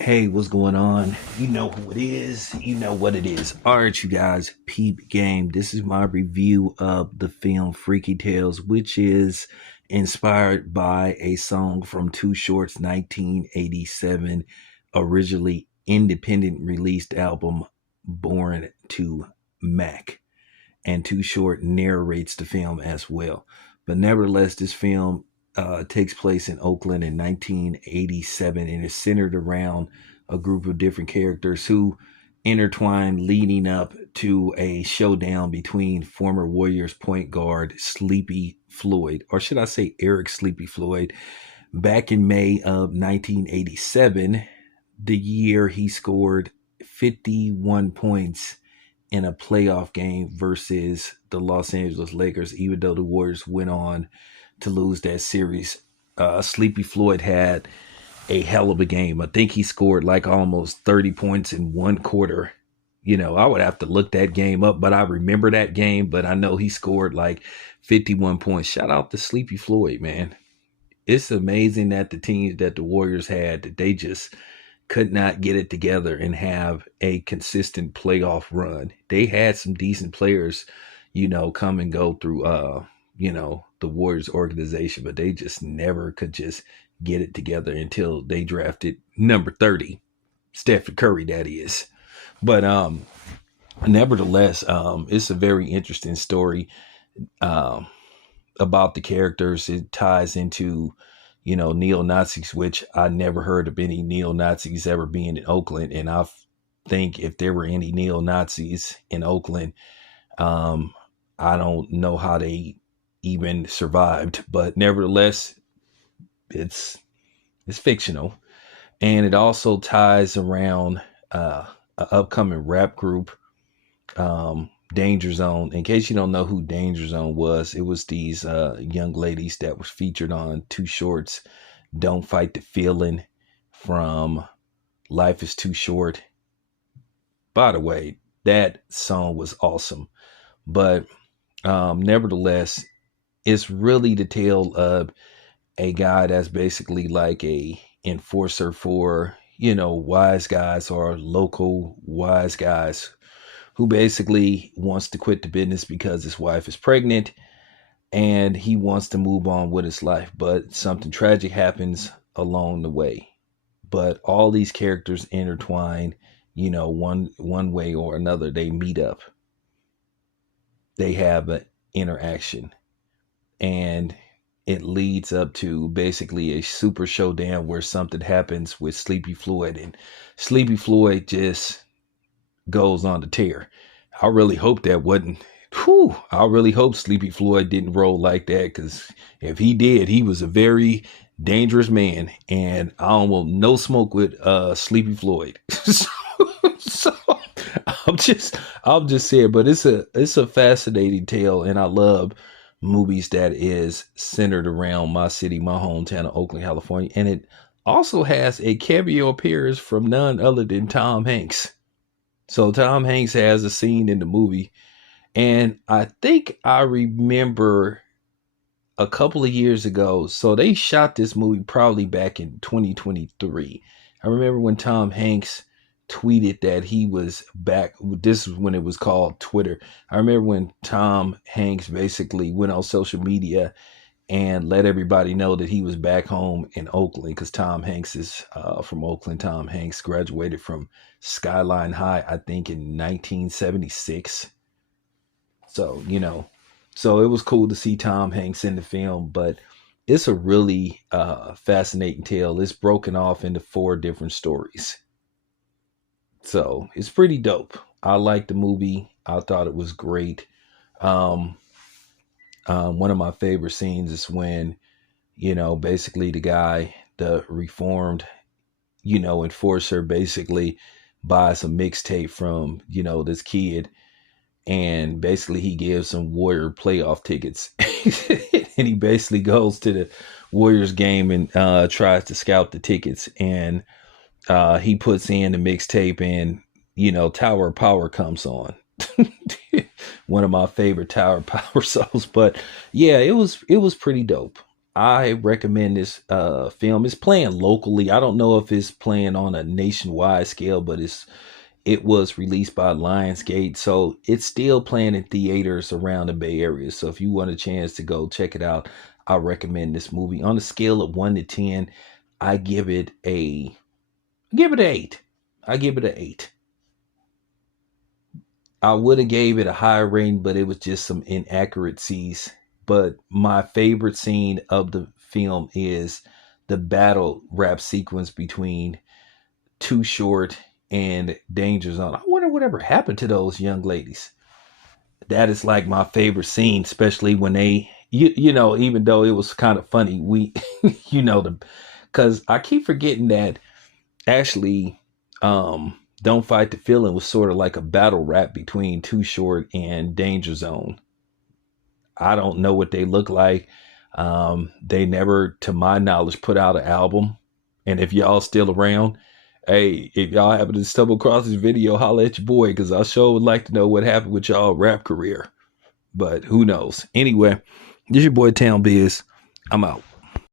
Hey, what's going on? You know who it is. You know what it is. All right, you guys, peep game. This is my review of the film Freaky Tales, which is inspired by a song from Too Short's 1987, originally independent released album, Born to Mac. And Too Short narrates the film as well. But nevertheless, this film takes place in Oakland in 1987 and is centered around a group of different characters who intertwine leading up to a showdown between former Warriors point guard Sleepy Floyd, or should I say Eric Sleepy Floyd, back in May of 1987, the year he scored 51 points in a playoff game versus the Los Angeles Lakers, even though the Warriors went on to lose that series. Sleepy Floyd had a hell of a game. I think he scored like almost 30 points in one quarter. I would have to look that game up, but I remember that game, but I know he scored like 51 points. Shout out to Sleepy Floyd, man. It's amazing that the teams that the Warriors had, that they just could not get it together and have a consistent playoff run. They had some decent players, come and go through the Warriors organization, but they just never could just get it together until they drafted number 30, Stephen Curry, that is. But nevertheless, it's a very interesting story about the characters. It ties into neo-Nazis, which I never heard of any neo-Nazis ever being in Oakland. And I think if there were any neo-Nazis in Oakland, I don't know how they even survived, but nevertheless, it's fictional. And it also ties around an upcoming rap group, Danger Zone. In case you don't know who Danger Zone was, it was these young ladies that was featured on Too Short's Don't Fight the Feeling from Life is Too Short. By the way, that song was awesome. But nevertheless, it's really the tale of a guy that's basically like a enforcer for, wise guys or local wise guys who basically wants to quit the business because his wife is pregnant and he wants to move on with his life. But something tragic happens along the way. But all these characters intertwine, one way or another. They meet up. They have an interaction. And it leads up to basically a super showdown where something happens with Sleepy Floyd. And Sleepy Floyd just goes on to tear. I really hope that wasn't. I really hope Sleepy Floyd didn't roll like that, because if he did, he was a very dangerous man, and I don't want no smoke with Sleepy Floyd. so I'm just saying, but it's a fascinating tale, and I love movies that is centered around my city, my hometown of Oakland, California, and it also has a cameo appearance from none other than Tom Hanks. So Tom Hanks has a scene in the movie, and I think I remember a couple of years ago. So they shot this movie probably back in 2023. I remember when Tom Hanks tweeted that he was back. This is when it was called Twitter. I remember when Tom Hanks basically went on social media and let everybody know that he was back home in Oakland, because Tom Hanks is from Oakland. Tom Hanks graduated from Skyline High, I think, in 1976. So, so it was cool to see Tom Hanks in the film, but it's a really fascinating tale. It's broken off into 4 different stories. So it's pretty dope. I liked the movie. I thought it was great. One of my favorite scenes is when, basically the guy, the reformed, enforcer, basically buys a mixtape from, this kid, and basically he gives some Warrior playoff tickets. And he basically goes to the Warriors game and tries to scout the tickets, and he puts in the mixtape, and Tower of Power comes on. One of my favorite Tower of Power songs. But yeah, it was pretty dope. I recommend this film. It's playing locally. I don't know if it's playing on a nationwide scale, but it was released by Lionsgate, so it's still playing in theaters around the Bay Area. So if you want a chance to go check it out, I recommend this movie. On a scale of 1 to 10, I give it an 8. I give it an 8. I would have gave it a higher rating, but it was just some inaccuracies. But my favorite scene of the film is the battle rap sequence between Too Short and Danger Zone. I wonder whatever happened to those young ladies. That is like my favorite scene, especially when even though it was kind of funny, because I keep forgetting that actually, Don't Fight the Feeling was sort of like a battle rap between Too Short and Danger Zone. I don't know what they look like. They never, to my knowledge, put out an album. And if y'all still around, hey, if y'all happen to stumble across this video, holla at your boy, because I sure would like to know what happened with y'all rap career. But who knows? Anyway, this your boy Town Biz. I'm out.